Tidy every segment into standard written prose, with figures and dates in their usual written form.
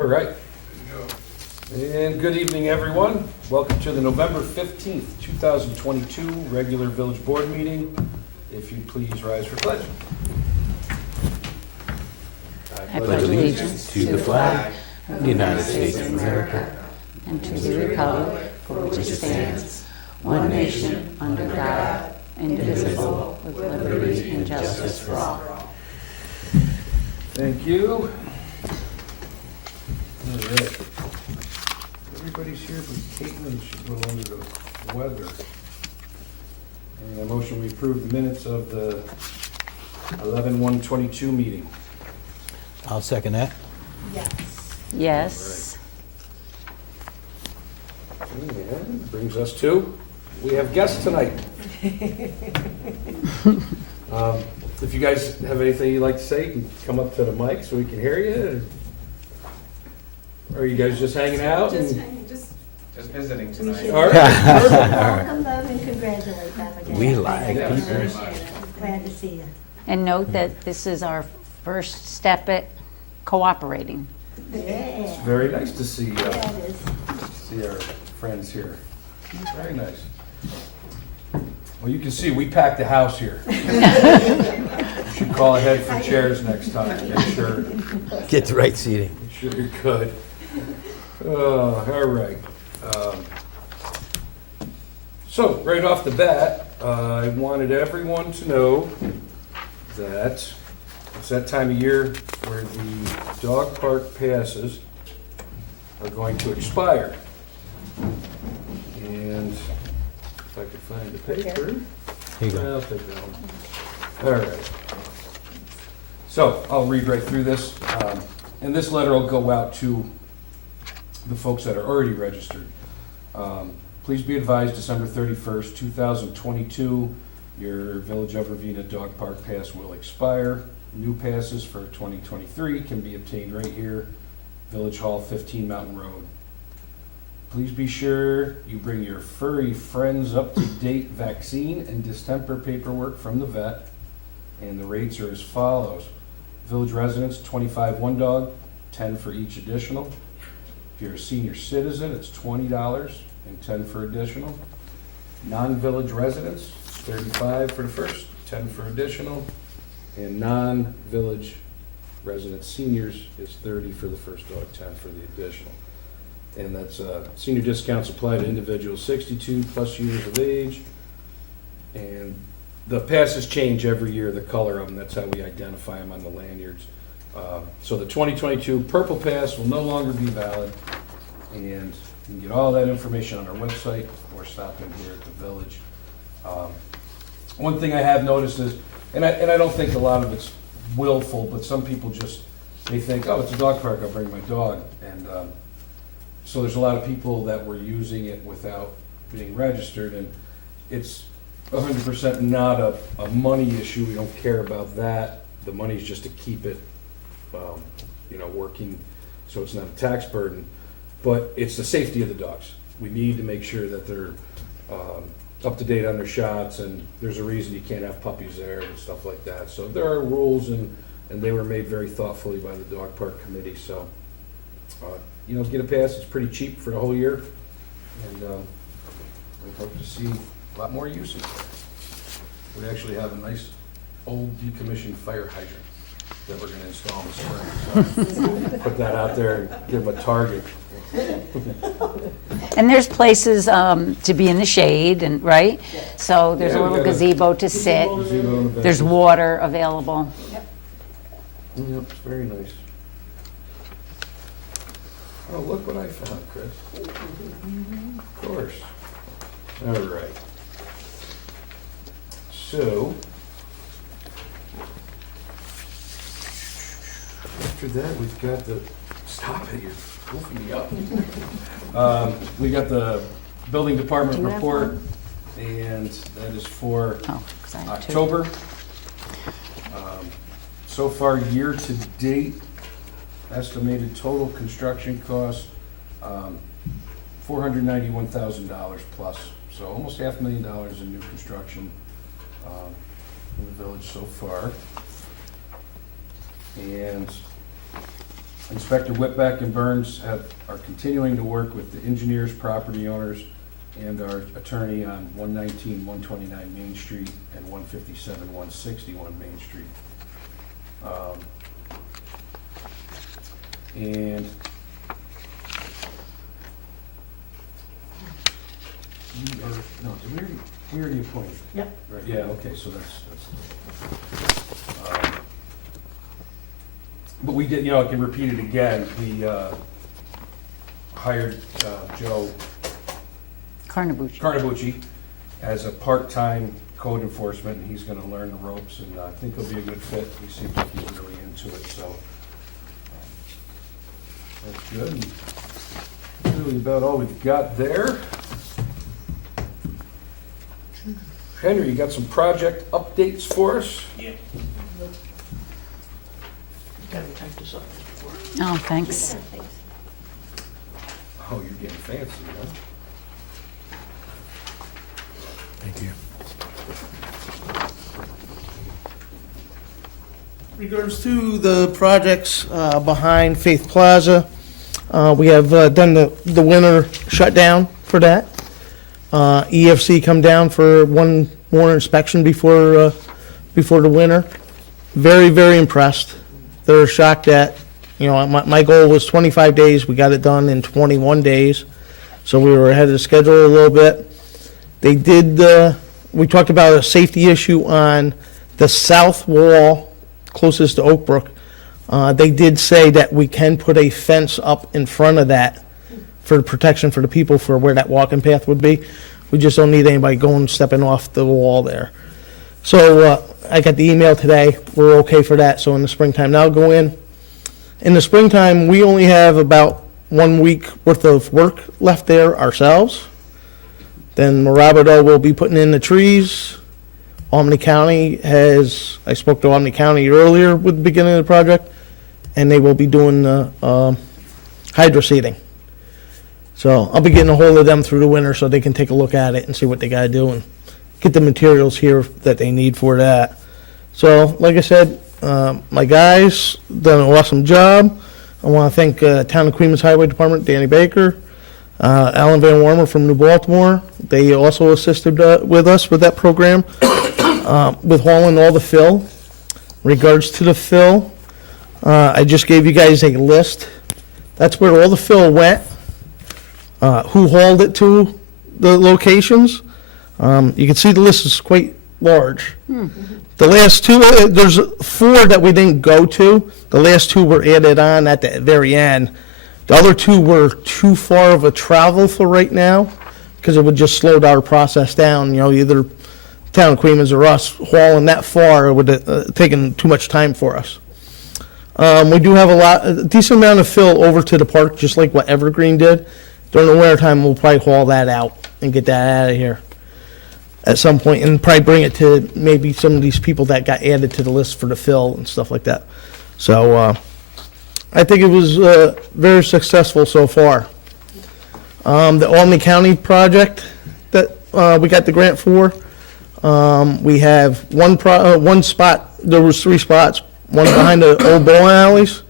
All right. And good evening, everyone. Welcome to the November 15th, 2022 regular village board meeting. If you please rise for pledge. I pledge allegiance to the flag of the United States of America and to the republic for which it stands, one nation, under God, indivisible, with liberty and justice for all. Thank you. All right. Everybody's here, but Caitlin should go under the weather. And a motion we approve the minutes of the 11/1/22 meeting. I'll second that. Yes. And brings us to, we have guests tonight. If you guys have anything you'd like to say, you can come up to the mic so we can hear you. Or are you guys just hanging out? Just visiting tonight. All right. Welcome them and congratulate them again. We like Yeah, people. very much. Glad to see you. And note that this is our first step at cooperating. Yeah. Very nice to see Yeah, it is. see our friends here. Very nice. Well, you can see, we packed the house here. You should call ahead for chairs next time. Make sure Get the right seating. you're good. All right. So, right off the bat, I wanted everyone to know that it's that time of year where the dog park passes are going to expire. And if I could find the paper. Here you go. I'll take that one. All right. So I'll read right through this. And this letter will go out to the folks that are already registered. Please be advised, December 31st, 2022, your Village of Ravena Dog Park Pass will expire. New passes for 2023 can be obtained right here, Village Hall, 15 Mountain Road. Please be sure you bring your furry friends up-to-date vaccine and distemper paperwork from the vet. And the rates are as follows. Village residents, 25 one dog, 10 for each additional. If you're a senior citizen, it's $20 and 10 for additional. Non-village residents, 35 for the first, 10 for additional. And non-village resident seniors is 30 for the first dog, 10 for the additional. And that's senior discounts apply to individuals 62 plus years of age. And the passes change every year, the color of them, that's how we identify them on the lanyards. So the 2022 Purple Pass will no longer be valid, and you can get all that information on our website or stop in here at the village. One thing I have noticed is, and I don't think a lot of it's willful, but some people just, they think, oh, it's a dog park, I'll bring my dog. And so there's a lot of people that were using it without being registered, and it's 100% not a money issue. We don't care about that. The money's just to keep it, working, so it's not a tax burden. But it's the safety of the dogs. We need to make sure that they're up to date on their shots, and there's a reason you can't have puppies there and stuff like that. So there are rules, and they were made very thoughtfully by the dog park committee. So, get a pass. It's pretty cheap for the whole year, and we hope to see a lot more usage. We actually have a nice old decommissioned fire hydrant that we're gonna install in the spring. So put that out there and give them a target. And there's places to be in the shade, and right? So there's Yeah, a we little got a gazebo to sit. Gazebo in the There's back. water available. Yep, it's very nice. Oh, look what I found, Chris. Of course. All right. So, after that, we've got the, stop it, you're goofing me up. We got the building department Do you have report, one? and that is for Oh, 'cause I have two. October. So far, year to date, estimated total construction costs, $491,000 plus. So almost $500,000 in new construction in the village so far. And Inspector Whitbeck and Burns are continuing to work with the engineers, property owners, and our attorney on 119, 129 Main Street and 157, 161 Main Street. And you are, no, we already appointed. Yep. Right, yeah, okay, so that's, but we did, I can repeat it again, we, hired, Joe Carnabucci. as a part-time code enforcement, and he's gonna learn the ropes, and I think he'll be a good fit. He seems like he's really into it, so. That's good. That's really about all we've got there. Henry, you got some project updates for us? Oh, thanks. Oh, you're getting fancy, huh? Thank you. Regards to the projects behind Faith Plaza, we have done the winter shutdown for that. EFC come down for one more inspection before the winter. Very, very impressed. They're shocked that, my goal was 25 days. We got it done in 21 days. So we were ahead of the schedule a little bit. They did, we talked about a safety issue on the south wall closest to Oak Brook. They did say that we can put a fence up in front of that for protection for the people for where that walking path would be. We just don't need anybody stepping off the wall there. So I got the email today. We're okay for that. So in the springtime, now go in. In the springtime, we only have about 1 week worth of work left there ourselves. Then Marabodo will be putting in the trees. Albany County I spoke to Albany County earlier with the beginning of the project, and they will be doing the hydro seeding. So I'll be getting a hold of them through the winter so they can take a look at it and see what they gotta do and get the materials here that they need for that. So, like I said, my guys done an awesome job. I wanna thank Town of Queens Highway Department, Danny Baker, Alan Van Warmer from New Baltimore. They also assisted with us with that program, with hauling all the fill. Regards to the fill, I just gave you guys a list. That's where all the fill went, who hauled it to the locations. You can see the list is quite large. The last two, there's 4 that we didn't go to. The last 2 were added on at the very end. The other 2 were too far of a travel for right now, because it would just slow our process down. Either Town of Queens or us hauling that far would have taken too much time for us. We do have a decent amount of fill over to the park, just like what Evergreen did. During the winter time, we'll probably haul that out and get that out of here at some point, and probably bring it to maybe some of these people that got added to the list for the fill and stuff like that. So I think it was very successful so far. The Albany County project that we got the grant for, we have one spot. There was 3 spots. One behind the old bowling alleys,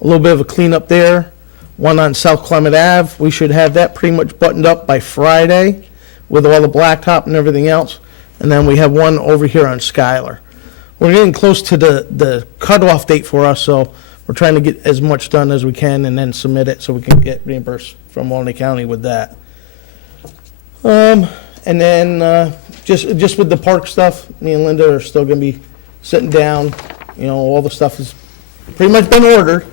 a little bit of a cleanup there. One on South Clement Ave. We should have that pretty much buttoned up by Friday with all the blacktop and everything else. And then we have one over here on Schuyler. We're getting close to the cutoff date for us, so we're trying to get as much done as we can and then submit it so we can get reimbursed from Albany County with that. And then just with the park stuff, me and Linda are still going to be sitting down. All the stuff has pretty much been ordered,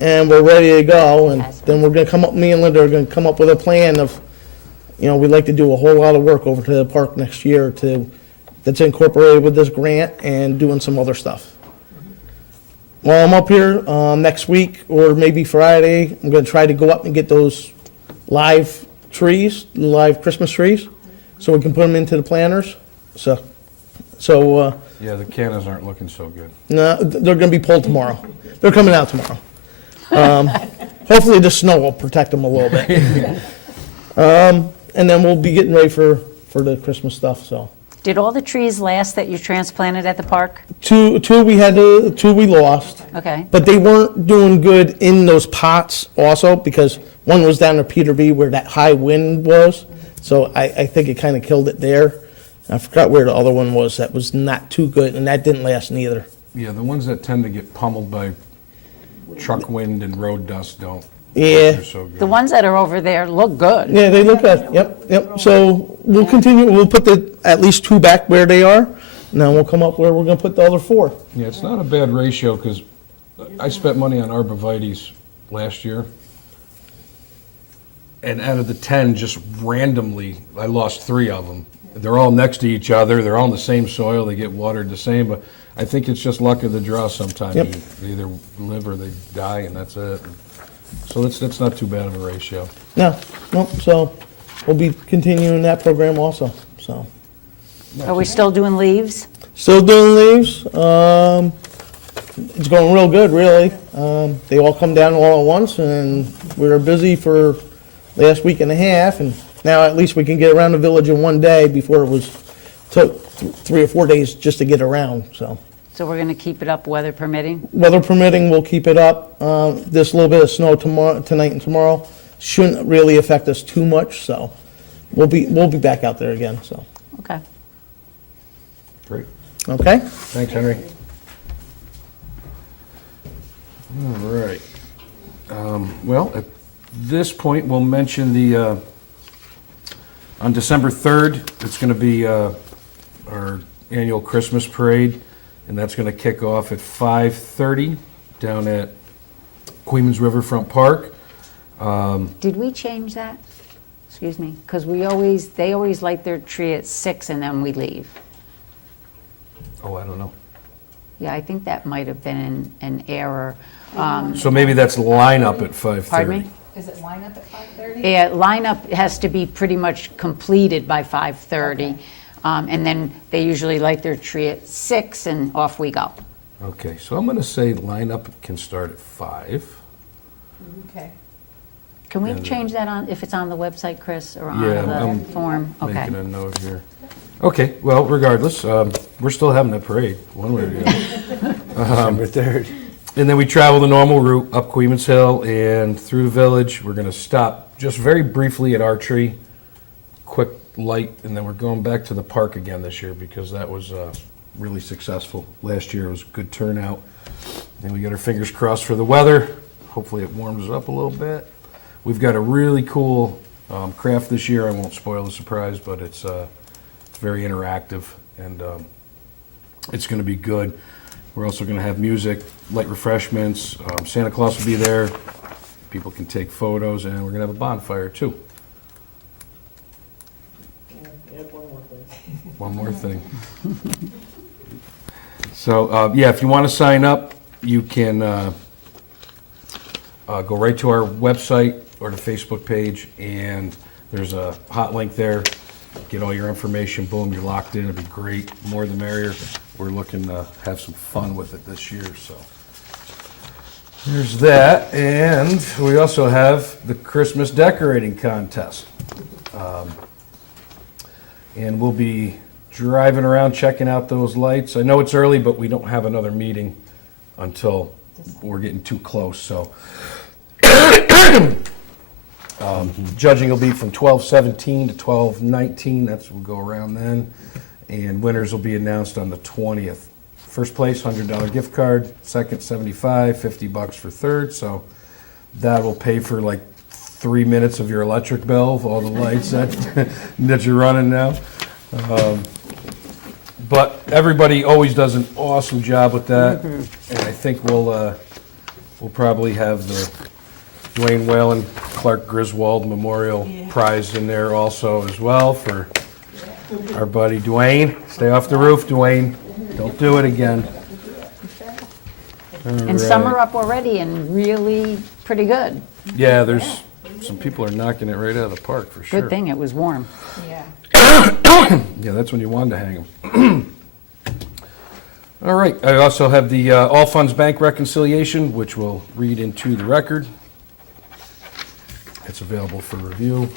and we're ready to go. And then we're going to me and Linda are going to come up with a plan of, we'd like to do a whole lot of work over to the park next year that's incorporated with this grant and doing some other stuff. While I'm up here next week or maybe Friday, I'm going to try to go up and get those live Christmas trees, so we can put them into the planters. So Yeah, the cannons aren't looking so good. no, they're going to be pulled tomorrow. They're coming out tomorrow. Hopefully the snow will protect them a little bit. And then we'll be getting ready for the Christmas stuff. So Did all the trees last that you transplanted at the park? Two we lost. Okay, But they weren't doing good in those pots also, because one was down to Peter B where that high wind was. So I think it kind of killed it there. I forgot where the other one was that was not too good, and that didn't last neither. Yeah, the ones that tend to get pummeled by truck wind and road dust don't. Yeah. They're so good. the ones that are over there look good. Yeah, they look good, yep. So we'll continue, we'll put at least 2 back where they are, and then we'll come up where we're gonna put the other 4. Yeah, it's not a bad ratio, because I spent money on arborvitaes last year. And out of the 10, just randomly, I lost 3 of them. They're all next to each other, they're all in the same soil, they get watered the same, but I think it's just luck of the draw sometimes. Yep. They either live or they die, and that's it. So that's not too bad of a ratio. No, so we'll be continuing that program also, so. Are we still doing leaves? Still doing leaves. It's going real good, really. They all come down all at once, and we were busy for last week and a half, and now at least we can get around the village in one day before it took 3 or 4 days just to get around, so. So we're going to keep it up, weather permitting? Weather permitting, we'll keep it up. This little bit of snow tonight and tomorrow shouldn't really affect us too much, so we'll be back out there again, so. Okay. Great. Okay? Thanks, Henry. All right. Well, at this point, we'll mention on December 3rd, it's going to be our annual Christmas parade, and that's going to kick off at 5:30 down at Queens Riverfront Park. Did we change that? Excuse me, because they always light their tree at 6 and then we leave. Oh, I don't know. Yeah, I think that might have been an error. So maybe that's lineup at 5:30. Pardon me? Is it lineup at 5:30? Yeah, lineup has to be pretty much completed by 5:30. And then they usually light their tree at 6 and off we go. Okay, so I'm going to say lineup can start at 5. Okay. Can we And, change that on, if it's on the website, Chris, or on Yeah, the I'm form? Okay. Making a note here. Okay, well, regardless, we're still having a parade, one way or the other. December 3rd. And then we travel the normal route up Queens Hill and through the village. We're going to stop just very briefly at Archery, quick light, and then we're going back to the park again this year because that was really successful. Last year it was a good turnout. And we got our fingers crossed for the weather. Hopefully it warms up a little bit. We've got a really cool craft this year. I won't spoil the surprise, but it's very interactive, and it's going to be good. We're also going to have music, light refreshments. Santa Claus will be there. People can take photos, and we're going to have a bonfire, too. One more thing. So, yeah, if you want to sign up, you can go right to our website or the Facebook page, and there's a hot link there. Get all your information, boom, you're locked in. It'd be great. More the merrier. We're looking to have some fun with it this year, so. There's that, and we also have the Christmas decorating contest. And we'll be driving around checking out those lights. I know it's early, but we don't have another meeting until we're getting too close, so. Judging will be from 12/17 to 12/19, that's, we'll go around then. And winners will be announced on the 20th. First place, $100 gift card. Second, $75, $50 for third. So that will pay for like 3 minutes of your electric bill, of all the lights that you're running now. But everybody always does an awesome job with that. And I think we'll probably have the Dwayne Whalen, Clark Griswold Memorial Prize in there also as well for our buddy Dwayne. Stay off the roof, Dwayne. Don't do it again. And some are up already and really pretty good. Yeah, there's some people are knocking it right out of the park for sure. Good thing it was warm. Yeah. Yeah, that's when you wanted to hang them. All right, I also have the All Funds Bank reconciliation, which we'll read into the record. It's available for review.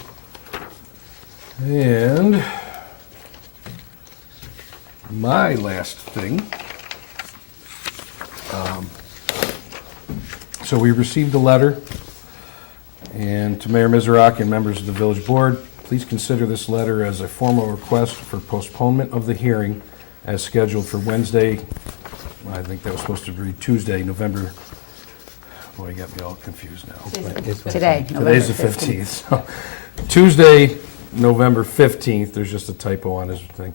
And my last thing. So we received a letter, and to Mayor Miserock and members of the village board, please consider this letter as a formal request for postponement of the hearing as scheduled for Wednesday. I think that was supposed to be Tuesday, November, boy, you got me all confused now. Today, Today's the November 15th. So Tuesday, November 15th, there's just a typo on this thing.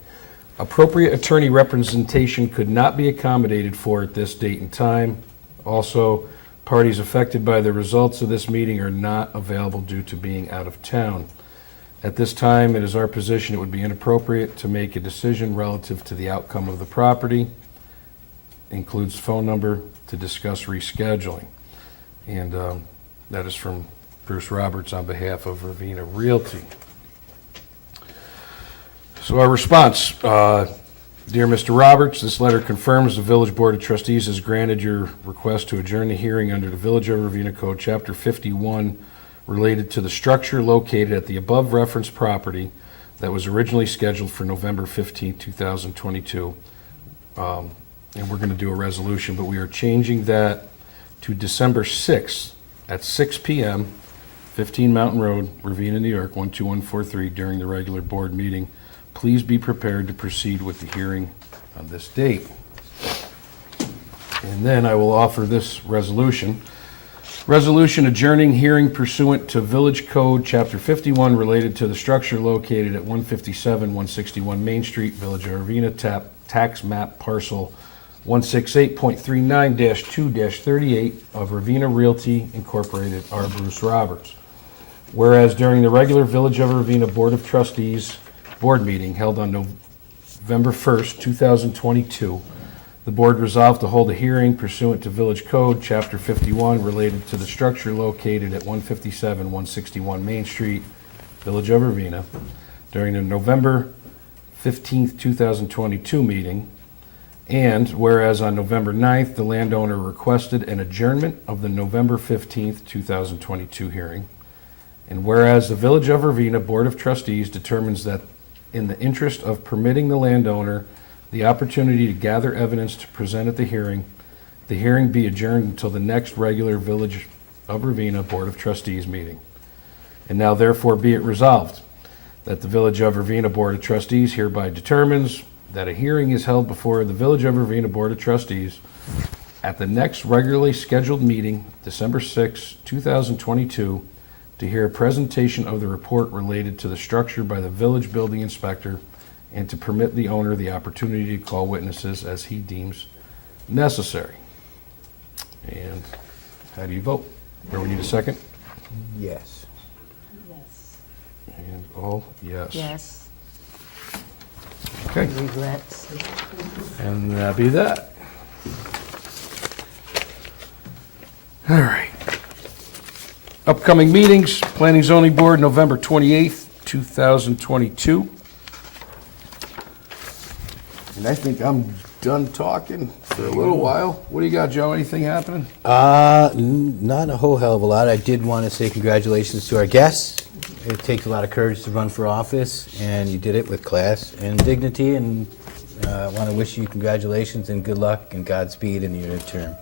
Appropriate attorney representation could not be accommodated for at this date and time. Also, parties affected by the results of this meeting are not available due to being out of town. At this time, it is our position it would be inappropriate to make a decision relative to the outcome of the property. Includes phone number to discuss rescheduling. And that is from Bruce Roberts on behalf of Ravena Realty. So our response, dear Mr. Roberts, this letter confirms the Village Board of Trustees has granted your request to adjourn the hearing under the Village of Ravena Code, Chapter 51, related to the structure located at the above referenced property that was originally scheduled for November 15, 2022. And we're going to do a resolution, but we are changing that to December 6th at 6 p.m., 15 Mountain Road, Ravena, New York, 12143, during the regular board meeting. Please be prepared to proceed with the hearing on this date. And then I will offer this resolution. Resolution adjourning hearing pursuant to Village Code, Chapter 51, related to the structure located at 157-161 Main Street, Village of Ravena, tax map parcel 168.39-2-38 of Ravena Realty Incorporated, R. Bruce Roberts. Whereas during the regular Village of Ravena Board of Trustees board meeting held on November 1st, 2022, the board resolved to hold a hearing pursuant to Village Code, Chapter 51, related to the structure located at 157-161 Main Street, Village of Ravena, during the November 15th, 2022 meeting. And whereas on November 9th, the landowner requested an adjournment of the November 15th, 2022 hearing. And whereas the Village of Ravena Board of Trustees determines that in the interest of permitting the landowner the opportunity to gather evidence to present at the hearing be adjourned until the next regular Village of Ravena Board of Trustees meeting. And now therefore be it resolved that the Village of Ravena Board of Trustees hereby determines that a hearing is held before the Village of Ravena Board of Trustees at the next regularly scheduled meeting, December 6, 2022, to hear a presentation of the report related to the structure by the village building inspector and to permit the owner the opportunity to call witnesses as he deems necessary. And how do you vote? Or we need a second? Yes. Yes. And all yes. Yes. Okay, Regrets. and that be that. All right. Upcoming meetings, Planning Zoning Board, November 28th, 2022. And I think I'm done talking for a little while. What do you got, Joe? Anything happening? Not a whole hell of a lot. I did want to say congratulations to our guests. It takes a lot of courage to run for office, and you did it with class and dignity, and I want to wish you congratulations and good luck and Godspeed in your term.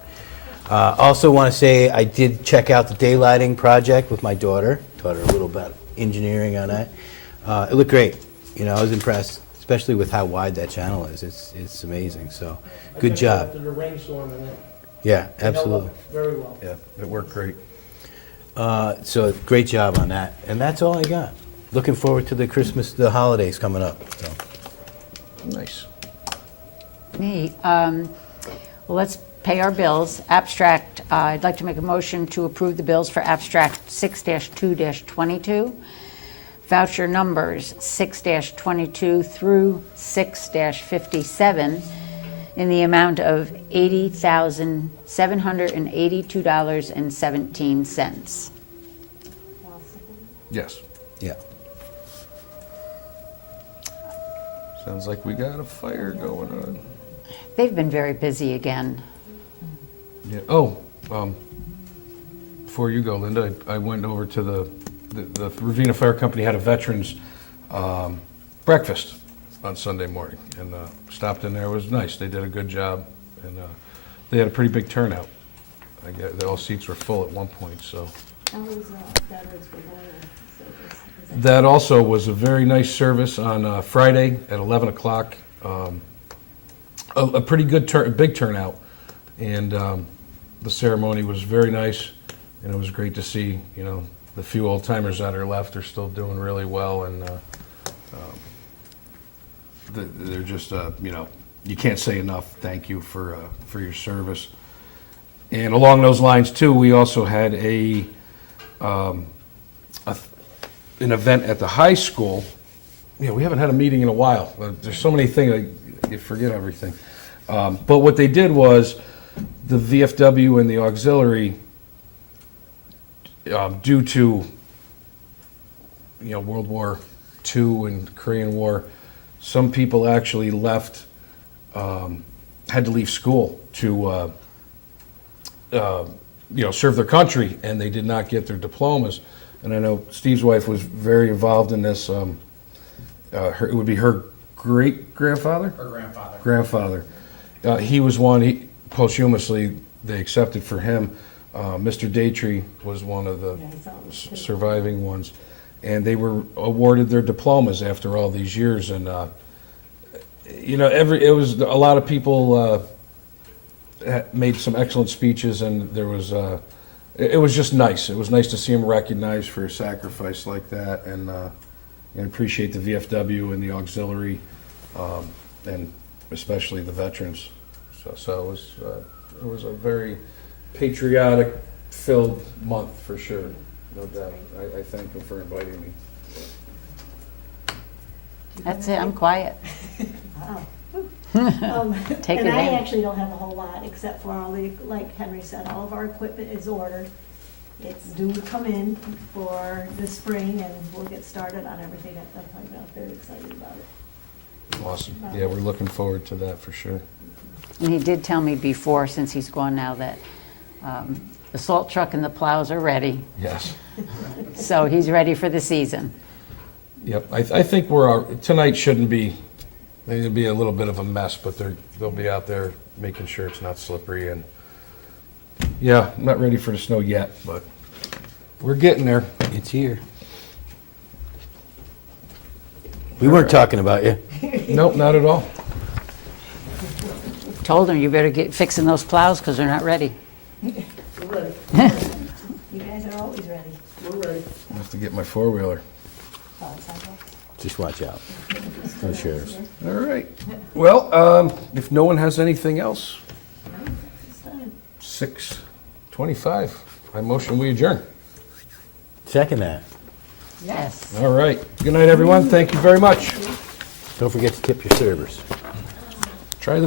Also want to say I did check out the daylighting project with my daughter. Taught her a little about engineering on that. It looked great. You know, I was impressed, especially with how wide that channel is. It's amazing. So, good job. After the rainstorm and it Yeah, held up absolutely. very well. Yeah, it worked great. So great job on that. And that's all I got. Looking forward to the holidays coming up. So. Nice. Me, well, let's pay our bills. Abstract, I'd like to make a motion to approve the bills for abstract 6-2-22. Voucher numbers 6-22 through 6-57 in the amount of $80,782.17. Yes. Yeah. Sounds like we got a fire going on. They've been very busy again. Yeah. Oh, before you go, Linda, I went over to the Ravena Fire Company had a veterans breakfast on Sunday morning, and stopped in there. It was nice. They did a good job, and they had a pretty big turnout. I guess all seats were full at one point, so. How was Veterans Memorial Service? Is That also was a very nice service on Friday at 11 o'clock. A pretty good big turnout, and the ceremony was very nice, and it was great to see, you know, the few old timers that are left are still doing really well, and they're just, you know, you can't say enough thank you for your service. And along those lines too, we also had an event at the high school. Yeah, we haven't had a meeting in a while. There's so many things, you forget everything. But what they did was, the VFW and the auxiliary, due to, you know, World War II and Korean War, some people actually left, had to leave school to, you know, serve their country, and they did not get their diplomas. And I know Steve's wife was very involved in this. It would be her great-grandfather? Her grandfather. Grandfather. He was one, posthumously, they accepted for him. Mr. Daytree was one of the surviving ones. And they were awarded their diplomas after all these years. And, you know, it was a lot of people made some excellent speeches, and there was, it was just nice. It was nice to see him recognized for a sacrifice like that, and appreciate the VFW and the auxiliary, and especially the veterans. So it was a very patriotic-filled month for sure, no doubt. I thank them for inviting me. That's it, I'm quiet. Wow. Take And it I in. actually don't have a whole lot, except for all the, like Henry said, all of our equipment is ordered. It's due to come in for the spring, and we'll get started on everything at the playground. Very excited about it. Awesome. Yeah, we're looking forward to that for sure. And he did tell me before, since he's gone now, that the salt truck and the plows are ready, Yes. so he's ready for the season. Yep. I think tonight shouldn't be, it'll be a little bit of a mess, but they'll be out there making sure it's not slippery. And yeah, I'm not ready for the snow yet, but we're getting there. It's here. We weren't talking about you. Nope, not at all. Told him, you better get fixing those plows because they're not ready. We're ready. You guys are always ready. We're ready. I have to get my four-wheeler. Just watch out. No sheriffs. All right. Well, if no one has anything else, It's time. 6:25, I motion we adjourn. Second that. Yes. All right. Good night, everyone. Thank you very much. Don't forget to tip your servers. Try the